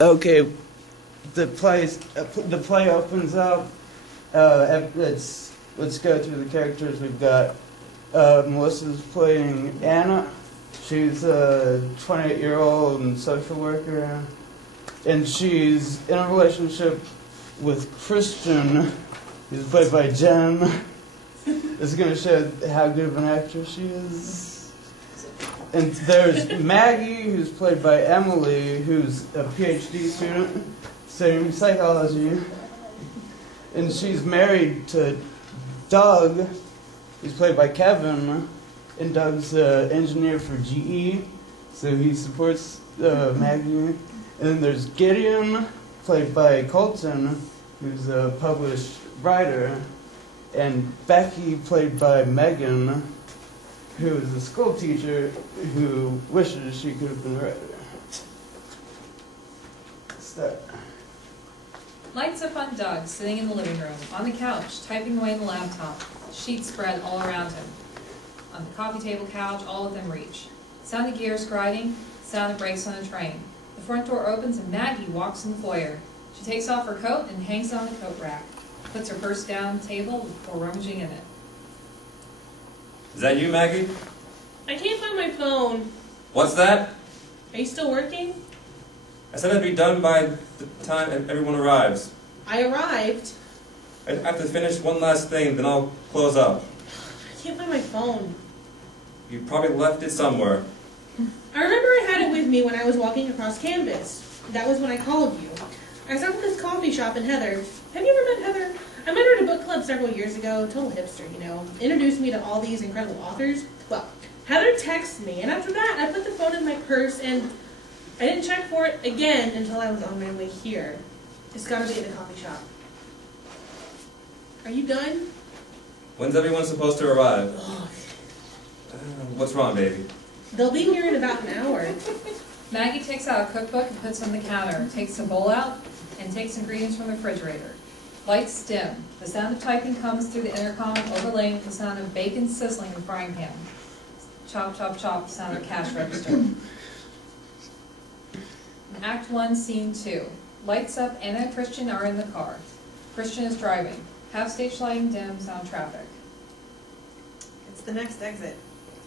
Okay, the play opens up. Let's go through the characters. We've got Melissa's playing Anna. She's a 28-year-old and social worker, and she's in a relationship with Christian, who's played by Jen. This is going to show how good of an actress she is. And there's Maggie, who's played by Emily, who's a PhD student studying psychology. And she's married to Doug, who's played by Kevin. And Doug's an engineer for GE, so he supports Maggie. And then there's Gideon, played by Colton, who's a published writer. And Becky, played by Megan, who is a school teacher who wishes she could have been a writer. Start. Lights up on Doug, sitting in the living room, on the couch, typing away on the laptop, sheets spread all around him. On the coffee table couch, all within reach. Sound of gears grinding, sound of brakes on a train. The front door opens and Maggie walks in the foyer. She takes off her coat and hangs it on the coat rack. Puts her purse down on the table before rummaging in it. Is that you, Maggie? I can't find my phone. What's that? Are you still working? I said I'd be done by the time everyone arrives. I arrived. I have to finish one last thing, then I'll close up. I can't find my phone. You probably left it somewhere. I remember I had it with me when I was walking across campus. That was when I called you. I stopped at this coffee shop in Heather. Have you ever met Heather? I met her at a book club several years ago. Total hipster, you know. Introduced me to all these incredible authors. Well, Heather texted me, and after that, I put the phone in my purse, and I didn't check for it again until I was on my way here. It's gotta be at the coffee shop. Are you done? When's everyone supposed to arrive? Ugh. What's wrong, baby? They'll be here in about an hour. Maggie takes out a cookbook and puts it on the counter, takes the bowl out, and takes ingredients from the refrigerator. Lights dim. The sound of typing comes through the intercom, overlaying with the sound of bacon sizzling in the frying pan. Chop, chop, chop, the sound of cash register. In Act 1, Scene 2. Lights up, Anna and Christian are in the car. Christian is driving. Half-stage lighting dim, sound traffic. It's the next exit.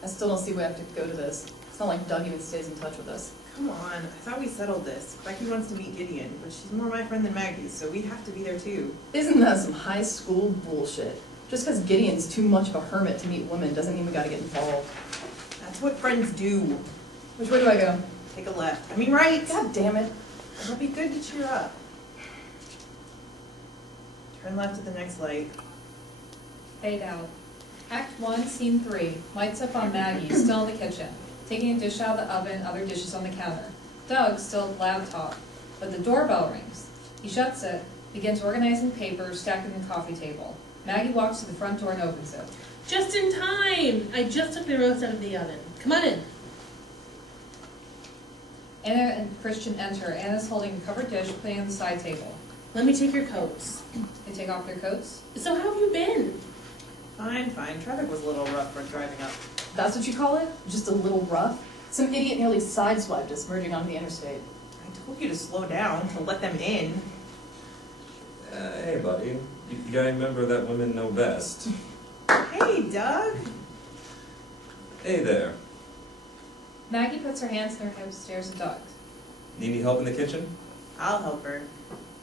I still don't see why I have to go to this. It's not like Doug even stays in touch with us. Come on, I thought we settled this. Becky wants to meet Gideon, but she's more my friend than Maggie's, so we have to be there too. Isn't that some high school bullshit? Just because Gideon's too much of a hermit to meet women doesn't mean we gotta get involved. That's what friends do. Which way do I go? Take a left. I mean right! God damn it. It'll be good to cheer up. Turn left at the next light. Fade out. Act 1, Scene 3. Lights up on Maggie, still in the kitchen, taking a dish out of the oven, other dishes on the counter. Doug still at the laptop, but the doorbell rings. He shuts it, begins organizing papers, stacking the coffee table. Maggie walks to the front door and opens it. Just in time! I just took the roast out of the oven. Come on in. Anna and Christian enter. Anna's holding a covered dish, putting it on the side table. Let me take your coats. They take off their coats. So how have you been? Fine, fine. Traffic was a little rough for driving up. That's what you call it? Just a little rough? Some idiot nearly sideswiped us merging onto the interstate. I told you to slow down, to let them in. Hey, buddy. You gotta remember that women know best. Hey, Doug! Hey there. Maggie puts her hands in her hips, stares at Doug. Need any help in the kitchen? I'll help her.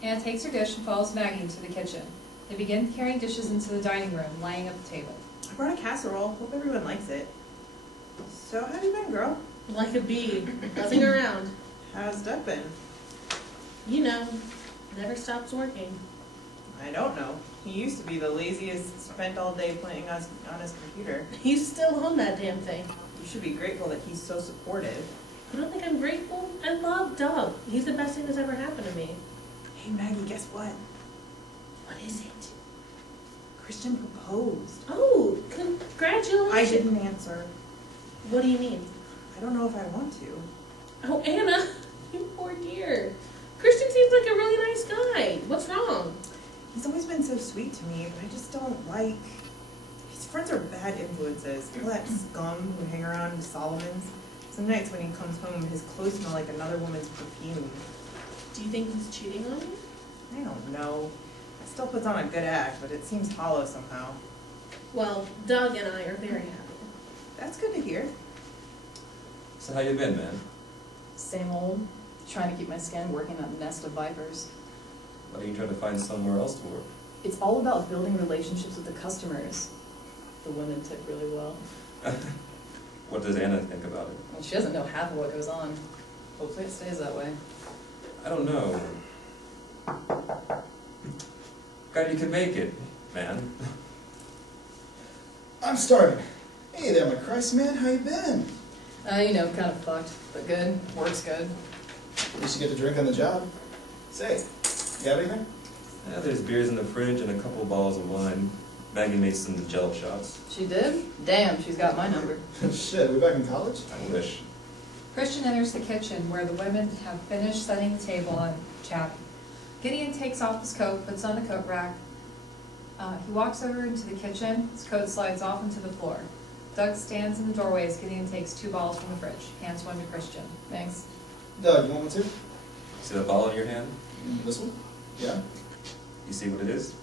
Anna takes her dish and follows Maggie into the kitchen. They begin carrying dishes into the dining room, laying at the table. I brought a casserole. Hope everyone likes it. So, how have you been, girl? Like a bee, buzzing around. How's Doug been? You know, never stops working. I don't know. He used to be the laziest, spent all day playing on his computer. You still own that damn thing. You should be grateful that he's so supportive. You don't think I'm grateful? I love Doug. He's the best thing that's ever happened to me. Hey, Maggie, guess what? What is it? Christian proposed. Oh, congratulations. I didn't answer. What do you mean? I don't know if I want to. Oh, Anna, you poor dear. Christian seems like a really nice guy. What's wrong? He's always been so sweet to me, but I just don't like... His friends are bad influences. All that scum who hang around Solomon's. Some nights when he comes home, his clothes smell like another woman's perfume. Do you think he's cheating on you? I don't know. It still puts on a good act, but it seems hollow somehow. Well, Doug and I are very happy. That's good to hear. So how you been, man? Same old, trying to keep my skin working that nest of vipers. Why don't you try to find somewhere else to work? It's all about building relationships with the customers. The women tip really well. What does Anna think about it? Well, she doesn't know half of what goes on. Hopefully it stays that way. I don't know. God, you can make it, man. I'm starving. Hey there, my Christ man, how you been? You know, kind of fucked, but good. Works good. At least you get to drink on the job. Say, you have anything? Yeah, there's beers in the fridge and a couple bottles of wine. Maggie made some Jello shots. She did? Damn, she's got my number. Shit, we back in college? I wish. Christian enters the kitchen where the women have finished setting the table and chatting. Gideon takes off his coat, puts on the coat rack. He walks over into the kitchen. His coat slides off into the floor. Doug stands in the doorway as Gideon takes 2 bottles from the fridge. Hands one to Christian. Thanks. Doug, you want one too? See that bottle in your hand? This one? Yeah. You see what it is?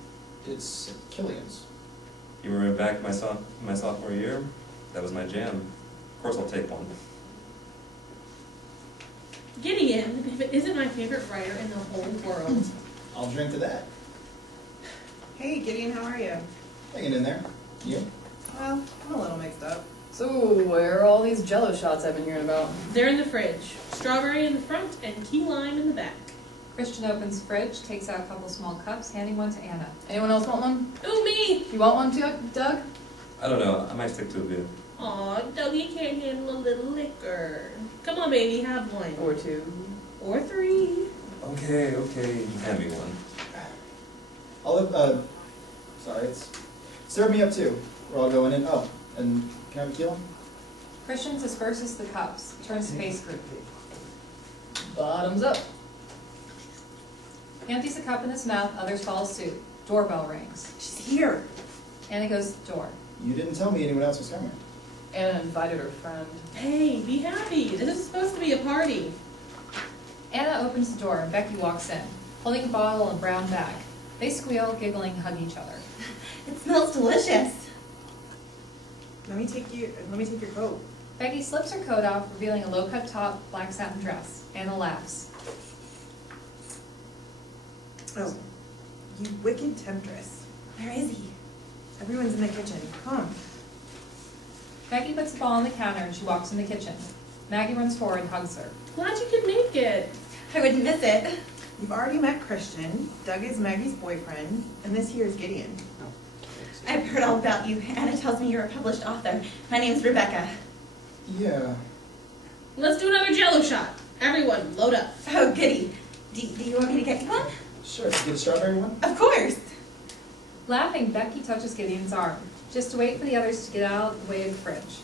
It's Killian's. You remember back my sophomore year? That was my jam. Of course I'll take one. Gideon, if it isn't my favorite writer in the whole world. I'll drink to that. Hey, Gideon, how are you? Hanging in there. You? Well, I'm a little mixed up. So, where are all these Jello shots I've been hearing about? They're in the fridge. Strawberry in the front and key lime in the back. Christian opens the fridge, takes out a couple small cups, handing one to Anna. Anyone else want one? Ooh, me! You want one too, Doug? I don't know. I might stick to a beer. Aw, Dougie can't handle a little liquor. Come on, baby, have one. Or two. Or 3. Okay, hand me one. I'll sorry, serve me up too. We're all going in. Oh, and can I have a kilo? Christian disperses the cups, turns to face group. Bottoms up. He empties a cup in his mouth, others follow suit. Doorbell rings. She's here. Anna goes to the door. You didn't tell me anyone else was coming. Anna invited her friend. Hey, be happy. This is supposed to be a party. Anna opens the door and Becky walks in, holding a bottle and a brown bag. They squeal, giggling, hug each other. It smells delicious. Let me take your coat. Becky slips her coat off, revealing a low-cut top, black satin dress. Anna laughs. Oh, you wicked temptress. Where is he? Everyone's in the kitchen. Come. Becky puts the ball on the counter and she walks in the kitchen. Maggie runs forward and hugs her. Glad you could make it. I wouldn't miss it. You've already met Christian. Doug is Maggie's boyfriend, and this here is Gideon. I've heard all about you. Anna tells me you're a published author. My name's Rebecca. Yeah. Let's do another Jello shot. Everyone, load up. Oh, goody. Do you want me to get you one? Sure. Get a strawberry one? Of course. Laughing, Becky touches Gideon's arm, just to wait for the others to get out of the way of the fridge.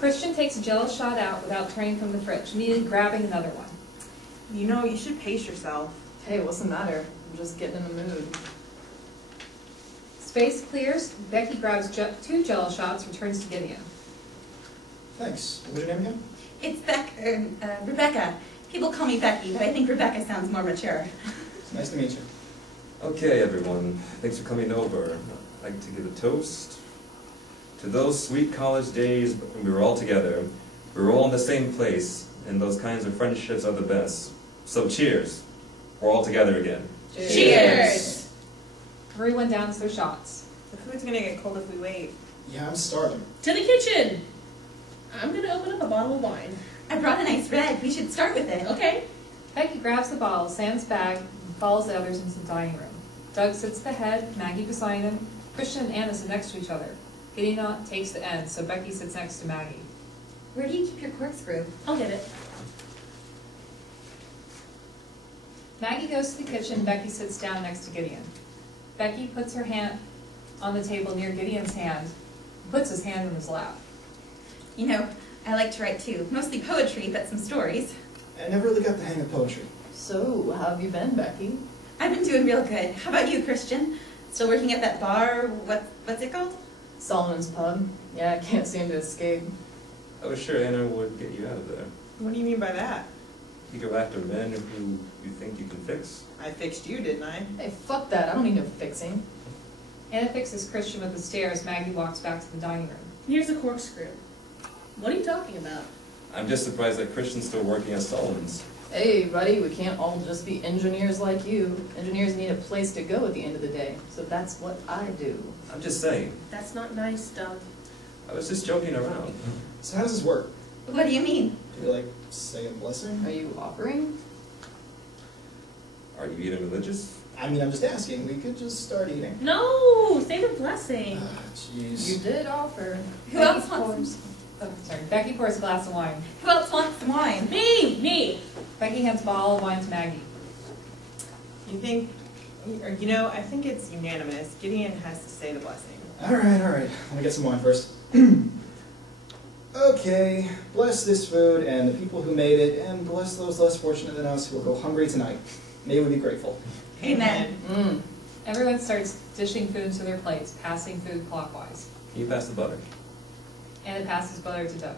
Christian takes a Jello shot out without turning from the fridge, immediately grabbing another one. You know, you should pace yourself. Hey, what's the matter? I'm just getting in the mood. Space clears, Becky grabs 2 Jello shots, returns to Gideon. Thanks. What was your name again? It's Rebecca. People call me Becky, but I think Rebecca sounds more mature. It's nice to meet you. Okay, everyone. Thanks for coming over. I'd like to give a toast to those sweet college days when we were all together. We were all in the same place, and those kinds of friendships are the best. So cheers. We're all together again. Cheers. Everyone downs their shots. The food's gonna get cold if we wait. Yeah, I'm starving. To the kitchen. I'm gonna open up a bottle of wine. I brought a nice red. We should start with it. Okay. Becky grabs the bottle, Sam's bag, and follows the others into the dining room. Doug sits at the head, Maggie beside him. Christian and Anna sit next to each other. Gideon takes the end, so Becky sits next to Maggie. Where do you keep your corkscrew? I'll get it. Maggie goes to the kitchen, Becky sits down next to Gideon. Becky puts her hand on the table near Gideon's hand, puts his hand in his lap. You know, I like to write too. Mostly poetry, but some stories. I never really got the hang of poetry. So, how have you been, Becky? I've been doing real good. How about you, Christian? Still working at that bar? What's it called? Solomon's Pub. Yeah, I can't seem to escape. I was sure Anna would get you out of there. What do you mean by that? You go after men who you think you can fix? I fixed you, didn't I? Hey, fuck that, I don't need no fixing. Anna fixes Christian with the stairs. Maggie walks back to the dining room. Here's a corkscrew. What are you talking about? I'm just surprised that Christian's still working at Solomon's. Hey, buddy, we can't all just be engineers like you. Engineers need a place to go at the end of the day, so that's what I do. I'm just saying. That's not nice, Doug. I was just joking around. So how does this work? What do you mean? Do you, like, say a blessing? Are you offering? Are you even religious? I mean, I'm just asking. We could just start eating. No! Say the blessing. Ah, jeez. You did offer. Who else wants? Oh, sorry. Becky pours a glass of wine. Who else wants some wine? Me! Becky hands a bottle of wine to Maggie. You think, or you know, I think it's unanimous. Gideon has to say the blessing. All right. Let me get some wine first. Okay, bless this food and the people who made it, and bless those less fortunate than us who will go hungry tonight. May we be grateful. Amen. Everyone starts dishing food to their plates, passing food clockwise. Can you pass the butter? Anna passes butter to Doug.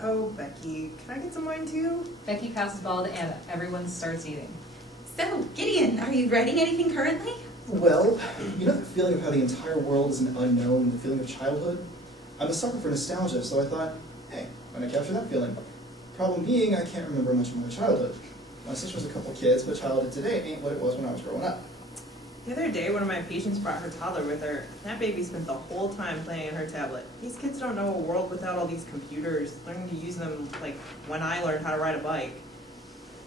Oh, Becky, can I get some wine too? Becky passes the ball to Anna. Everyone starts eating. So, Gideon, are you writing anything currently? Well, you know the feeling of how the entire world is an unknown, the feeling of childhood? I'm a sucker for nostalgia, so I thought, hey, why not capture that feeling? Problem being, I can't remember much of my childhood. My sister's a couple kids, but childhood today ain't what it was when I was growing up. The other day, one of my patients brought her toddler with her. That baby spent the whole time playing on her tablet. These kids don't know a world without all these computers, learning to use them like when I learned how to ride a bike.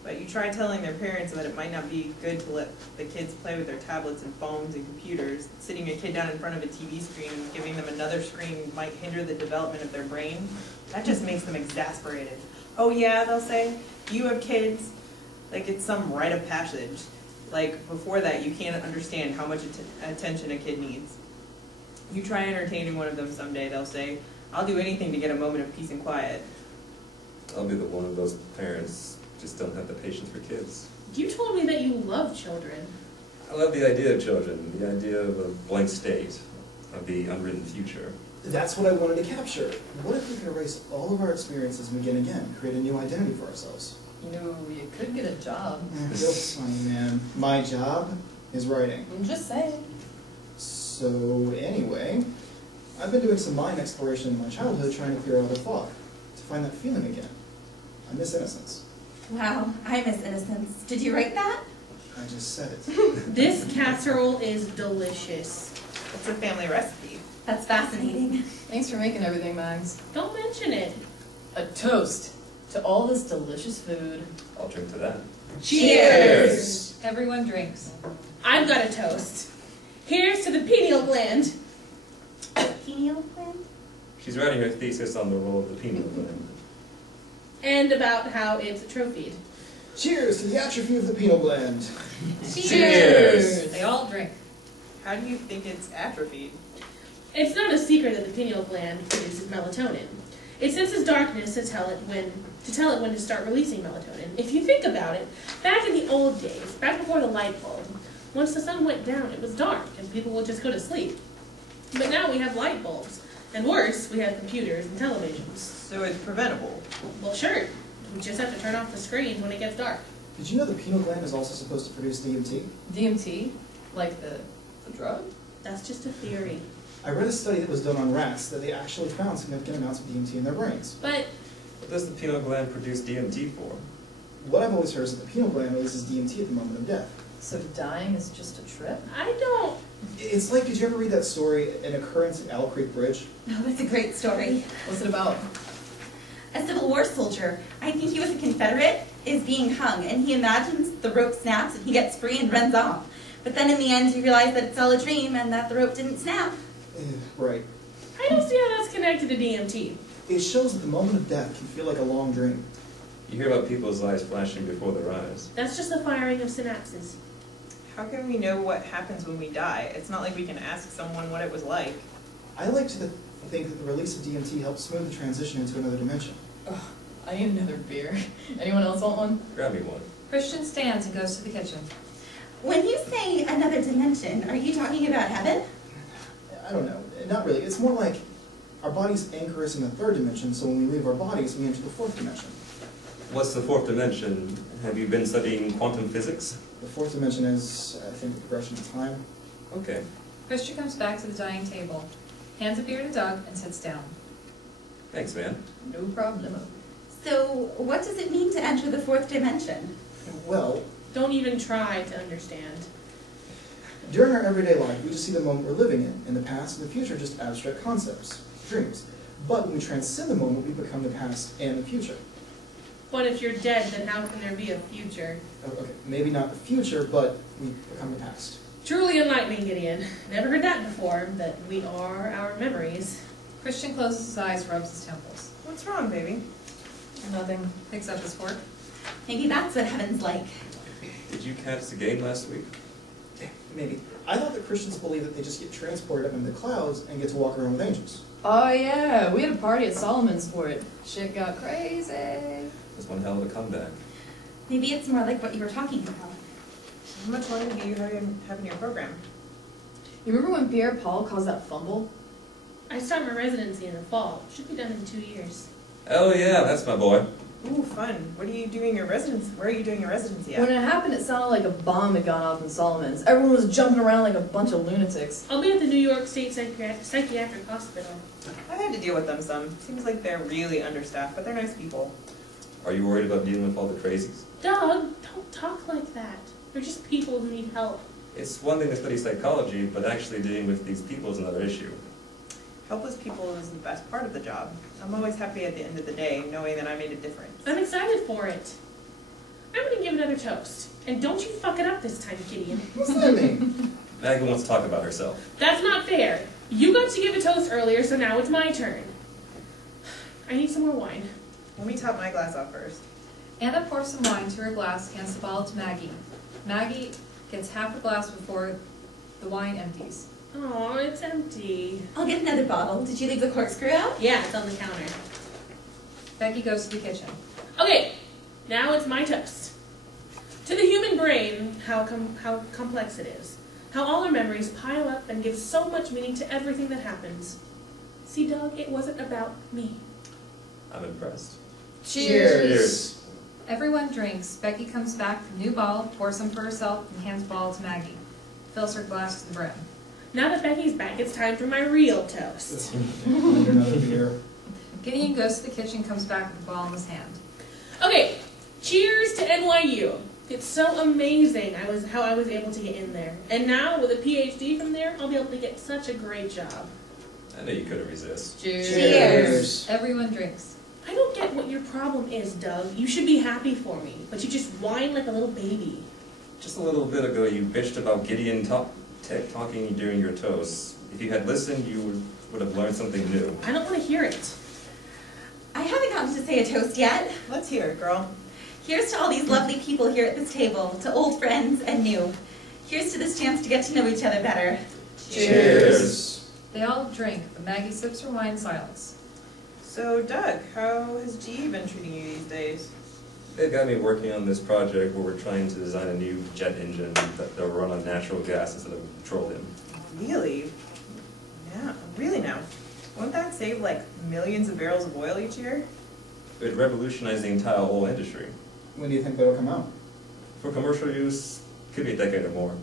But you try telling their parents that it might not be good to let the kids play with their tablets and phones and computers. Sitting a kid down in front of a TV screen and giving them another screen might hinder the development of their brain. That just makes them exasperated. Oh yeah, they'll say, you have kids? Like it's some rite of passage. Like before that, you can't understand how much attention a kid needs. You try entertaining one of them someday, they'll say, I'll do anything to get a moment of peace and quiet. I'll be the one of those parents just don't have the patience for kids. You told me that you love children. I love the idea of children, the idea of a blank state, of the unwritten future. That's what I wanted to capture. What if we could erase all of our experiences and begin again, create a new identity for ourselves? You know, you could get a job. That's funny, man. My job is writing. I'm just saying. So anyway, I've been doing some mind exploration in my childhood trying to clear out the fog, to find that feeling again. I miss innocence. Wow, I miss innocence. Did you write that? I just said it. This casserole is delicious. It's a family recipe. That's fascinating. Thanks for making everything, Mags. Don't mention it. A toast to all this delicious food. I'll drink to that. Cheers! Everyone drinks. I've got a toast. Here's to the pineal gland. Pineal gland? She's writing her thesis on the role of the pineal gland. And about how it's atrophied. Cheers to the atrophy of the pineal gland. Cheers! They all drink. How do you think it's atrophied? It's not a secret that the pineal gland produces melatonin. It senses darkness to tell it when to start releasing melatonin. If you think about it, back in the old days, back before the light bulb, once the sun went down, it was dark and people would just go to sleep. But now we have light bulbs. And worse, we have computers and televisions. So it's preventable. Well, sure. We just have to turn off the screens when it gets dark. Did you know the pineal gland is also supposed to produce DMT? DMT? Like the drug? That's just a theory. I read a study that was done on rats that they actually found significant amounts of DMT in their brains. But What does the pineal gland produce DMT for? What I've always heard is that the pineal gland releases DMT at the moment of death. So dying is just a trip? I don't... It's like, did you ever read that story, An Occurrence at Owl Creek Bridge? Oh, that's a great story. What's it about? A Civil War soldier, I think he was a Confederate, is being hung, and he imagines the rope snaps and he gets free and runs off. But then in the end, you realize that it's all a dream and that the rope didn't snap. Right. I don't see how that's connected to DMT. It shows that the moment of death can feel like a long dream. You hear about people's eyes flashing before their eyes. That's just the firing of synapses. How can we know what happens when we die? It's not like we can ask someone what it was like. I like to think that the release of DMT helps smooth the transition into another dimension. Ugh, I need another beer. Anyone else want one? Grab me one. Christian stands and goes to the kitchen. When you say another dimension, are you talking about heaven? I don't know. Not really. It's more like our bodies anchor us in the third dimension, so when we leave our bodies, we enter the fourth dimension. What's the fourth dimension? Have you been studying quantum physics? The fourth dimension is, I think, the progression of time. Okay. Christian comes back to the dining table, hands a beer to Doug, and sits down. Thanks, man. No problem. So, what does it mean to enter the fourth dimension? Well, Don't even try to understand. during our everyday life, we just see the moment we're living in. In the past and the future, just abstract concepts, dreams. But when we transcend the moment, we become the past and the future. But if you're dead, then how can there be a future? Okay, maybe not the future, but we become the past. Truly enlightening, Gideon. Never heard that before, that we are our memories. Christian closes his eyes, rubs his temples. What's wrong, baby? Nothing. Picks up his fork. Maybe that's what heaven's like. Did you catch the game last week? Yeah, maybe. I thought that Christians believe that they just get transported up into the clouds and get to walk around with angels. Oh yeah, we had a party at Solomon's for it. Shit got crazy. That's one hell of a comeback. Maybe it's more like what you were talking about. How much longer do you have in your program? You remember when Pierre Paul caused that fumble? I start my residency in the fall. Should be done in 2 years. Oh yeah, that's my boy. Ooh, fun. What are you doing your residency? Where are you doing your residency When at? it happened, it sounded like a bomb had gone off in Solomon's. Everyone was jumping around like a bunch of lunatics. I'll be at the New York State Psychiatric Hospital. I've had to deal with them some. Seems like they're really understaffed, but they're nice people. Are you worried about dealing with all the crazies? Doug, don't talk like that. They're just people who need help. It's one thing to study psychology, but actually dealing with these people is another issue. Helpless people is the best part of the job. I'm always happy at the end of the day, knowing that I made a difference. I'm excited for it. I'm gonna give another toast. And don't you fuck it up this time, Gideon. What's that mean? Maggie wants to talk about herself. That's not fair. You got to give a toast earlier, so now it's my turn. I need some more wine. Let me top my glass off first. Anna pours some wine to her glass, hands the bottle to Maggie. Maggie gets half a glass before the wine empties. Oh, it's empty. I'll get another bottle. Did you leave the corkscrew out? Yeah, it's on the counter. Becky goes to the kitchen. Okay, now it's my toast. To the human brain, how complex it is. How all our memories pile up and give so much meaning to everything that happens. See, Doug, it wasn't about me. I'm impressed. Cheers. Everyone drinks. Becky comes back with a new bottle, pours some for herself, and hands the bottle to Maggie. Fills her glass to the brim. Now that Becky's back, it's time for my real toast. Another beer. Gideon goes to the kitchen, comes back with a bottle in his hand. Okay, cheers to NYU. It's so amazing how I was able to get in there. And now, with a PhD from there, I'll be able to get such a great job. I know you couldn't resist. Cheers. Everyone drinks. I don't get what your problem is, Doug. You should be happy for me, but you just whine like a little baby. Just a little bit ago, you bitched about Gideon talking during your toast. If you had listened, you would have learned something new. I don't want to hear it. I haven't gotten to say a toast yet. Let's hear it, girl. Here's to all these lovely people here at this table, to old friends and new. Here's to this chance to get to know each other better. Cheers. They all drink, but Maggie sips her wine in silence. So, Doug, how has GE been treating you these days? They've got me working on this project where we're trying to design a new jet engine that'll run on natural gas instead of petroleum. Really? Yeah, really now? Won't that save like millions of barrels of oil each year? It would revolutionize the entire oil industry. When do you think that'll come out? For commercial use, could be a decade or more.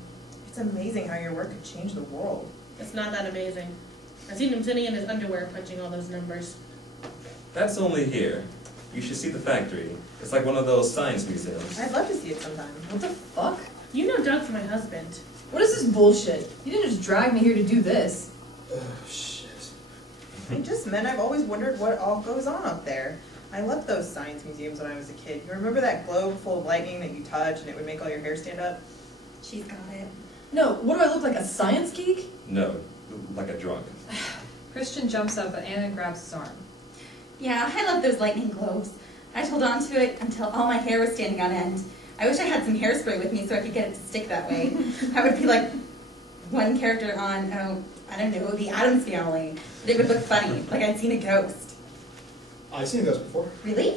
It's amazing how your work could change the world. It's not that amazing. I've seen him sitting in his underwear punching all those numbers. That's only here. You should see the factory. It's like one of those science museums. I'd love to see it sometime. What the fuck? You know Doug's my husband. What is this bullshit? You didn't just drag me here to do this. Oh, shit. I just meant I've always wondered what all goes on up there. I loved those science museums when I was a kid. You remember that globe full of lightning that you touch and it would make all your hair stand up? She's got it. No, what do I look like, a science geek? No, like a drunk. Christian jumps up, but Anna grabs his arm. Yeah, I love those lightning globes. I'd hold on to it until all my hair was standing on end. I wish I had some hairspray with me so I could get it to stick that way. I would be like one character on, I don't know, the Addams Family. It would look funny, like I'd seen a ghost. I've seen those before. Really?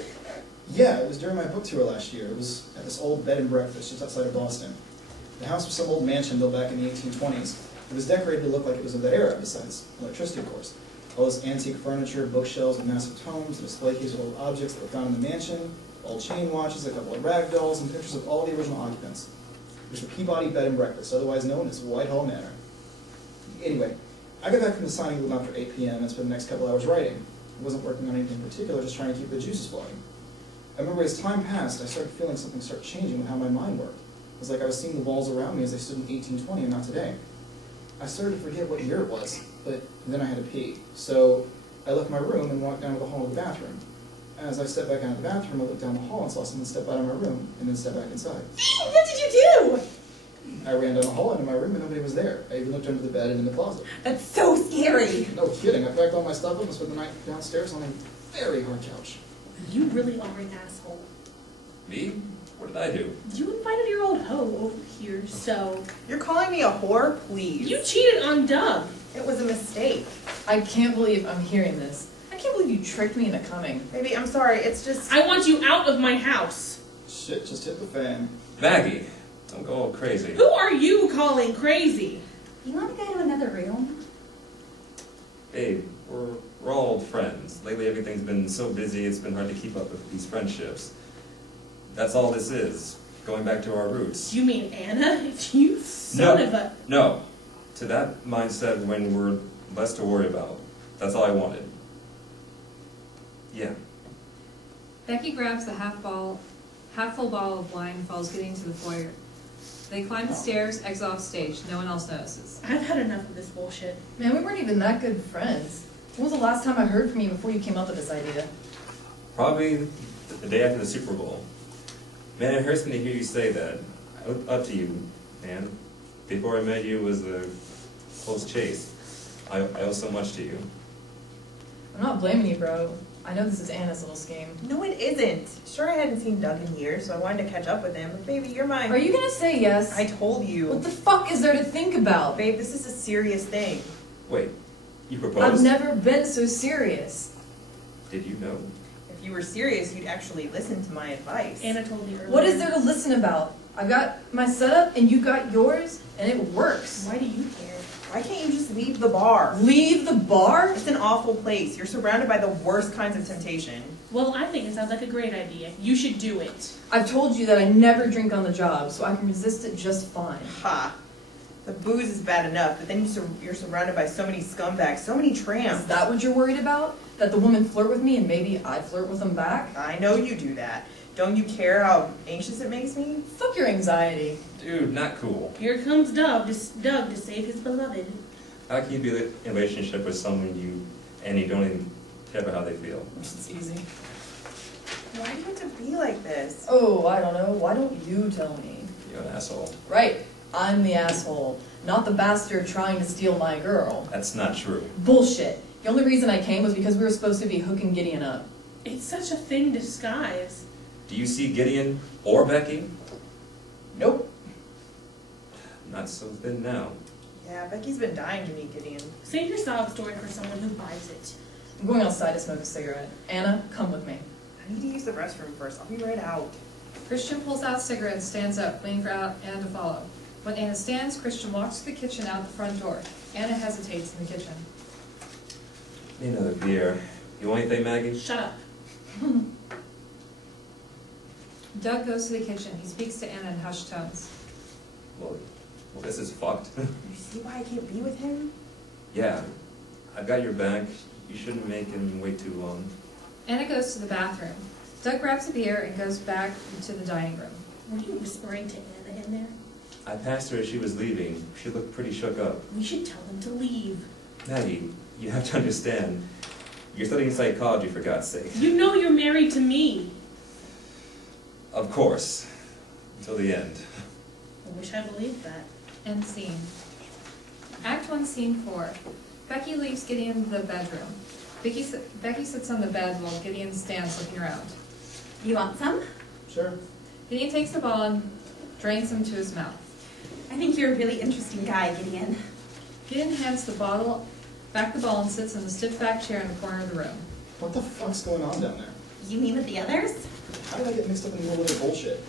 Yeah, it was during my book tour last year. It was at this old bed and breakfast just outside of Boston. The house was some old mansion built back in the 1820s. It was decorated to look like it was of that era, besides electricity, of course. All this antique furniture, bookshelves with massive tomes, a display case with old objects that were found in the mansion, Old chain watches, a couple of rag dolls, and pictures of all the original occupants. There's the Peabody Bed and Breakfast, otherwise known as Whitehall Manor. Anyway, I got back from the signing room after 8 p.m. and spent the next couple hours writing. I wasn't working on anything in particular, just trying to keep the juices flowing. I remember as time passed, I started feeling something start changing with how my mind worked. It was like I was seeing the walls around me as they stood in 1820 and not today. I started to forget what year it was, but then I had to pee. So I left my room and walked down to the hall of the bathroom. As I stepped back out of the bathroom, I looked down the hall and saw someone step out of my room and then step back inside. What did you do? I ran down the hall into my room and nobody was there. I even looked under the bed and in the closet. That's so scary. No kidding, I packed all my stuff up and spent the night downstairs on a very hard couch. You really are an asshole. Me? What did I do? You invited your old hoe over here, so... You're calling me a whore? Please. You cheated on Doug. It was a mistake. I can't believe I'm hearing this. I can't believe you tricked me into coming. Baby, I'm sorry. It's just... I want you out of my house. Shit just hit the fan. Maggie, don't go all crazy. Who are you calling crazy? You want to go to another room? Babe, we're all old friends. Lately everything's been so busy, it's been hard to keep up with these friendships. That's all this is, going back to our roots. You mean Anna? You son of a... No. To that mindset when we're less to worry about. That's all I wanted. Yeah. Becky grabs the half full bottle of wine and follows Gideon to the foyer. They climb the stairs, exit off stage. No one else notices. I've had enough of this bullshit. Man, we weren't even that good friends. When was the last time I heard from you before you came up with this idea? Probably the day after the Super Bowl. Man, it hurts me to hear you say that. I looked up to you, man. Before I met you, it was a close chase. I owe so much to you. I'm not blaming you, bro. I know this is Anna's little scheme. No, it isn't. Sure, I hadn't seen Doug in years, so I wanted to catch up with him. But baby, you're mine. Are you gonna say yes? I told you. What the fuck is there to think about? Babe, this is a serious thing. Wait, you proposed? I've never been so serious. Did you know? If you were serious, you'd actually listen to my advice. Anna told me earlier. What is there to listen about? I've got my setup and you got yours, and it works. Why do you care? Why can't you just leave the bar? Leave the bar? It's an awful place. You're surrounded by the worst kinds of temptation. Well, I think it sounds like a great idea. You should do it. I've told you that I never drink on the job, so I can resist it just fine. Ha. The booze is bad enough, but then you're surrounded by so many scumbags, so many tramps. Is that what you're worried about? That the women flirt with me and maybe I flirt with them back? I know you do that. Don't you care how anxious it makes me? Fuck your anxiety. Dude, not cool. Here comes Doug to save his beloved. How can you be in a relationship with someone you don't even care about how they feel? It's easy. Why do you have to be like this? Oh, I don't know. Why don't you tell me? You're an asshole. Right. I'm the asshole, not the bastard trying to steal my girl. That's not true. Bullshit. The only reason I came was because we were supposed to be hooking Gideon up. It's such a thin disguise. Do you see Gideon or Becky? Nope. Not so thin now. Yeah, Becky's been dying to meet Gideon. Save your sob story for someone who buys it. I'm going outside to smoke a cigarette. Anna, come with me. I need to use the restroom first. I'll be right out. Christian pulls out a cigarette and stands up, waiting for Anna to follow. When Anna stands, Christian walks to the kitchen out the front door. Anna hesitates in the kitchen. Need another beer. You want anything, Maggie? Shut up. Doug goes to the kitchen. He speaks to Anna in hushed tones. Well, this is fucked. You see why I can't be with him? Yeah, I've got your back. You shouldn't make him wait too long. Anna goes to the bathroom. Doug grabs a beer and goes back to the dining room. Were you whispering to Anna in there? I passed her as she was leaving. She looked pretty shook up. We should tell them to leave. Maggie, you have to understand. You're studying psychology, for God's sake. You know you're married to me. Of course. Until the end. I wish I believed that. End scene. Act 1, Scene 4. Becky leaves Gideon in the bedroom. Becky sits on the bed while Gideon stands looking around. You want some? Sure. Gideon takes the ball and drains them to his mouth. I think you're a really interesting guy, Gideon. Gideon hands the ball and sits in the stiff back chair in the corner of the room. What the fuck's going on down there? You mean with the others? How did I get mixed up in the middle of the bullshit?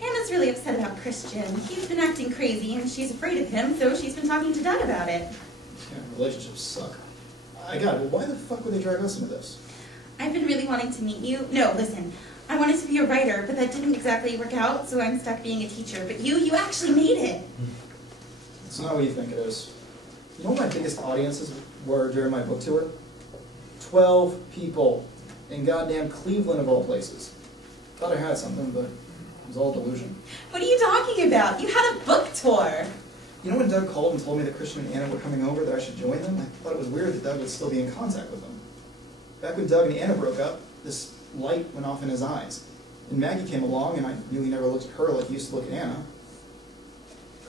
Anna's really upset about Christian. He's been acting crazy and she's afraid of him, so she's been talking to Doug about it. Yeah, relationships suck. I got it. Well, why the fuck would they drag us into this? I've been really wanting to meet you. No, listen. I wanted to be a writer, but that didn't exactly work out, so I'm stuck being a teacher. But you actually made it. It's not what you think it is. You know what my biggest audiences were during my book tour? 12 people in goddamn Cleveland of all places. Thought I had something, but it was all delusion. What are you talking about? You had a book tour. You know when Doug called and told me that Christian and Anna were coming over, that I should join them? I thought it was weird that Doug would still be in contact with them. Back when Doug and Anna broke up, this light went off in his eyes. And Maggie came along, and I knew he never looked at her like he used to look at Anna.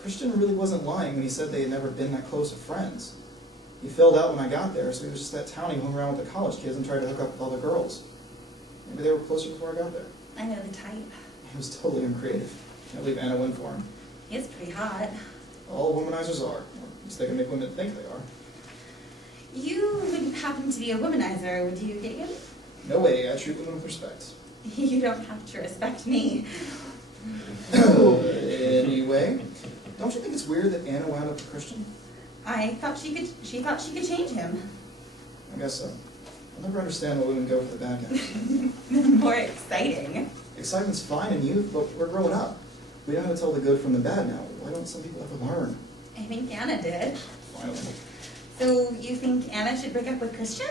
Christian really wasn't lying when he said they had never been that close of friends. He filled out when I got there, so he was just that townie who hung around with the college kids and tried to hook up with all the girls. Maybe they were closer before I got there. I know the type. He was totally uncreative. Can't leave Anna win for him. He's pretty hot. All womanizers are. Or at least they can make women think they are. You wouldn't happen to be a womanizer, would you, Gideon? No way, I treat women with respect. You don't have to respect me. Anyway, don't you think it's weird that Anna wound up with Christian? She thought she could change him. I guess so. I'll never understand why women go for the bad guys. More exciting. Excitement's fine in youth, but we're growing up. We know how to tell the good from the bad now. Why don't some people ever learn? I think Anna did. Finally. So you think Anna should break up with Christian?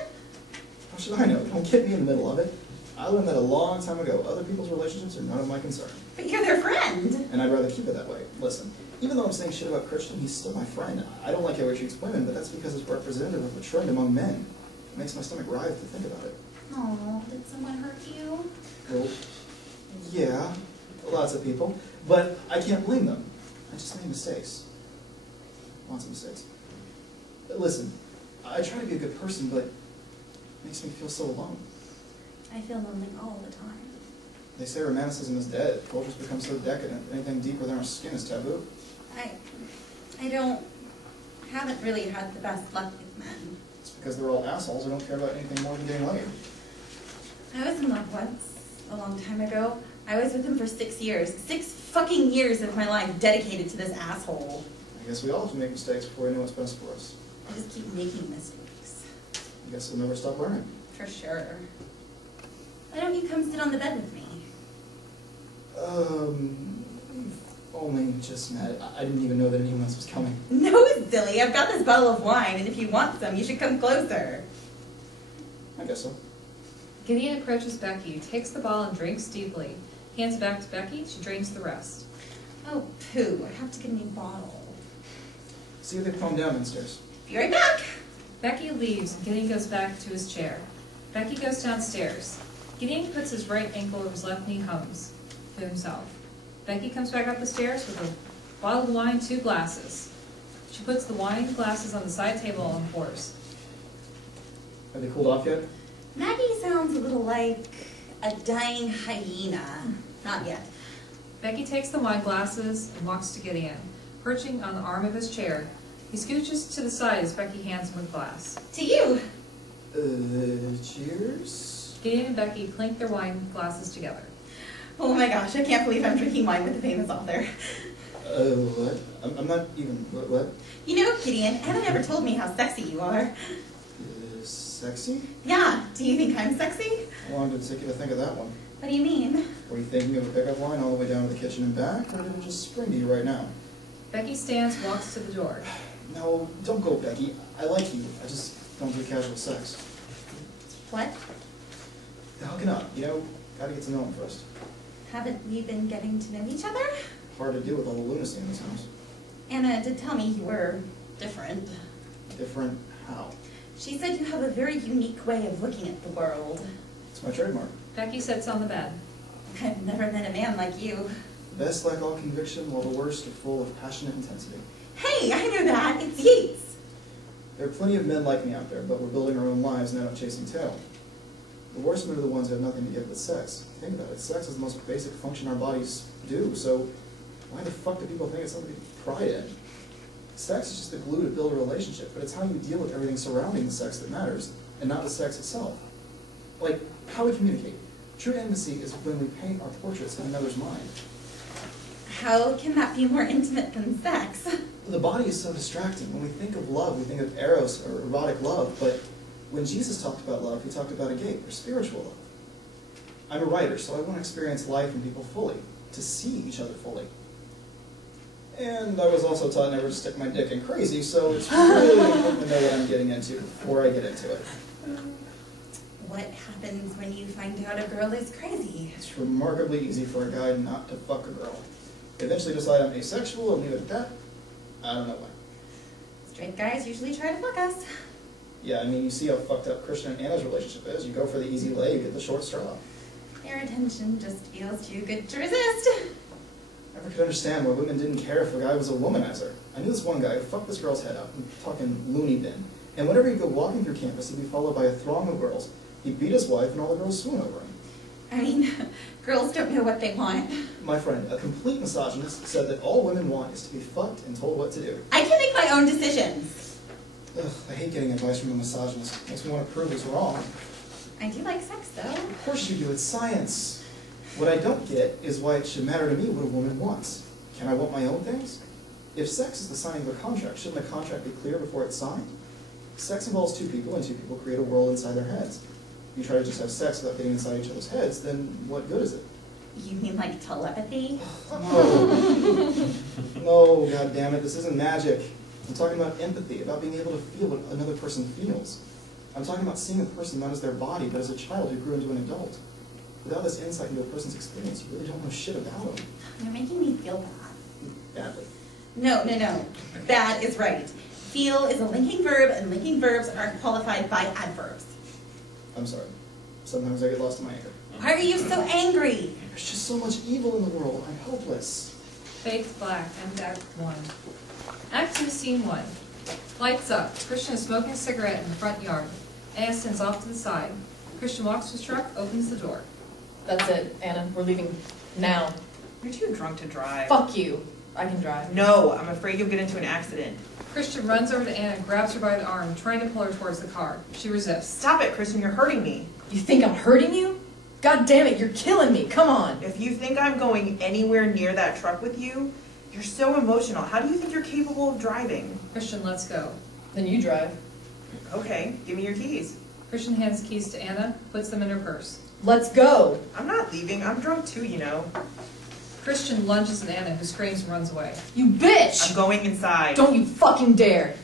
How should I know? Don't get me in the middle of it. I learned that a long time ago. Other people's relationships are none of my concern. But you're their friend. And I'd rather keep it that way. Listen, even though I'm saying shit about Christian, he's still my friend. I don't like how he treats women, but that's because it's representative of a trend among men. It makes my stomach writhe to think about it. Oh, did someone hurt you? Well, yeah, lots of people. But I can't blame them. I just made mistakes. Lots of mistakes. Listen, I try to be a good person, but it makes me feel so alone. I feel lonely all the time. They say romanticism is dead. Culture's become so decadent. Anything deeper than our skin is taboo. Haven't really had the best luck with men. It's because they're all assholes who don't care about anything more than getting laid. I was in love once, a long time ago. I was with him for 6 years. 6 fucking years of my life dedicated to this asshole. I guess we all have to make mistakes before we know what's best for us. I just keep making mistakes. I guess we'll never stop learning. For sure. Why don't you come sit on the bed with me? We've only just met. I didn't even know that anyone else was coming. No, silly. I've got this bottle of wine, and if you want some, you should come closer. I guess so. Gideon approaches Becky, takes the bottle and drinks deeply. Hands it back to Becky, she drinks the rest. Oh, poo. I have to get a new bottle. See if they calm down downstairs. Be right back. Becky leaves and Gideon goes back to his chair. Becky goes downstairs. Gideon puts his right ankle over his left knee, hums to himself. Becky comes back up the stairs with a bottle of wine, 2 glasses. She puts the wine glasses on the side table and pours. Have they cooled off yet? Maggie sounds a little like a dying hyena. Not yet. Becky takes the wine glasses and walks to Gideon. Perching on the arm of his chair, he scooches to the side as Becky hands him a glass. To you. Cheers? Gideon and Becky clink their wine glasses together. Oh my gosh, I can't believe I'm drinking wine with a famous author. What? I'm not even, what? You know, Gideon, Anna never told me how sexy you are. Sexy? Yeah, do you think I'm sexy? How long did it take you to think of that one? What do you mean? Were you thinking of a pickup line all the way down to the kitchen and back, or did it just spring to you right now? Becky stands, walks to the door. No, don't go, Becky. I like you. I just don't do casual sex. What? Hooking up, you know? Gotta get to know him first. Haven't we been getting to know each other? Hard to do with all the lunacy in this house. Anna did tell me you were different. Different how? She said you have a very unique way of looking at the world. It's my trademark. Becky sits on the bed. I've never met a man like you. The best lack all conviction, while the worst are full of passionate intensity. Hey, I know that. It's Yeats. There are plenty of men like me out there, but we're building our own lives, not chasing tail. The worst men are the ones who have nothing to give but sex. Think about it. Sex is the most basic function our bodies do, so why the fuck do people think it's something to take pride in? Sex is just the glue to build a relationship, but it's how you deal with everything surrounding the sex that matters, and not the sex itself. Like, how we communicate. True intimacy is when we paint our portraits in another's mind. How can that be more intimate than sex? The body is so distracting. When we think of love, we think of eros or erotic love, but when Jesus talked about love, he talked about agape, or spiritual love. I'm a writer, so I want to experience life and people fully, to see each other fully. And I was also taught never to stick my dick in crazy, so it's really important to know what I'm getting into before I get into it. What happens when you find out a girl is crazy? It's remarkably easy for a guy not to fuck a girl. They eventually decide I'm asexual and leave it at that. I don't know why. Straight guys usually try to fuck us. Yeah, I mean, you see how fucked up Christian and Anna's relationship is. You go for the easy lay, you get the short straw. Their attention just feels too good to resist. I never could understand why women didn't care if a guy was a womanizer. I knew this one guy who fucked this girl's head up, I'm talking loony bin. And whenever he'd go walking through campus, he'd be followed by a throng of girls. He'd beat his wife and all the girls swoon over him. I mean, girls don't know what they want. My friend, a complete misogynist, said that all women want is to be fucked and told what to do. I can make my own decisions. Ugh, I hate getting advice from a misogynist. Makes me want to prove it's wrong. I do like sex, though. Of course you do, it's science. What I don't get is why it should matter to me what a woman wants. Can I want my own things? If sex is the signing of a contract, shouldn't the contract be clear before it's signed? Sex involves two people, and two people create a world inside their heads. If you try to just have sex without getting inside each other's heads, then what good is it? You mean like telepathy? No. No, God damn it, this isn't magic. I'm talking about empathy, about being able to feel what another person feels. I'm talking about seeing a person not as their body, but as a child who grew into an adult. Without this insight into a person's experience, you really don't know shit about them. You're making me feel bad. Badly. No. Bad is right. Feel is a linking verb, and linking verbs are qualified by adverbs. I'm sorry. Sometimes I get lost in my anger. Why are you so angry? There's just so much evil in the world. I'm helpless. Fades black, and Act 1. Act 2, Scene 1. Lights up. Christian is smoking a cigarette in the front yard. Anna stands off to the side. Christian walks to his truck, opens the door. That's it, Anna. We're leaving now. You're too drunk to drive. Fuck you. I can drive. No, I'm afraid you'll get into an accident. Christian runs over to Anna and grabs her by the arm, trying to pull her towards the car. She resists. Stop it, Kristen, you're hurting me. You think I'm hurting you? God damn it, you're killing me. Come on. If you think I'm going anywhere near that truck with you, you're so emotional. How do you think you're capable of driving? Christian lets go. Then you drive. Okay, give me your keys. Christian hands the keys to Anna, puts them in her purse. Let's go. I'm not leaving. I'm drunk too, you know. Christian lunges at Anna, who screams and runs away. You bitch! I'm going inside. Don't you fucking dare.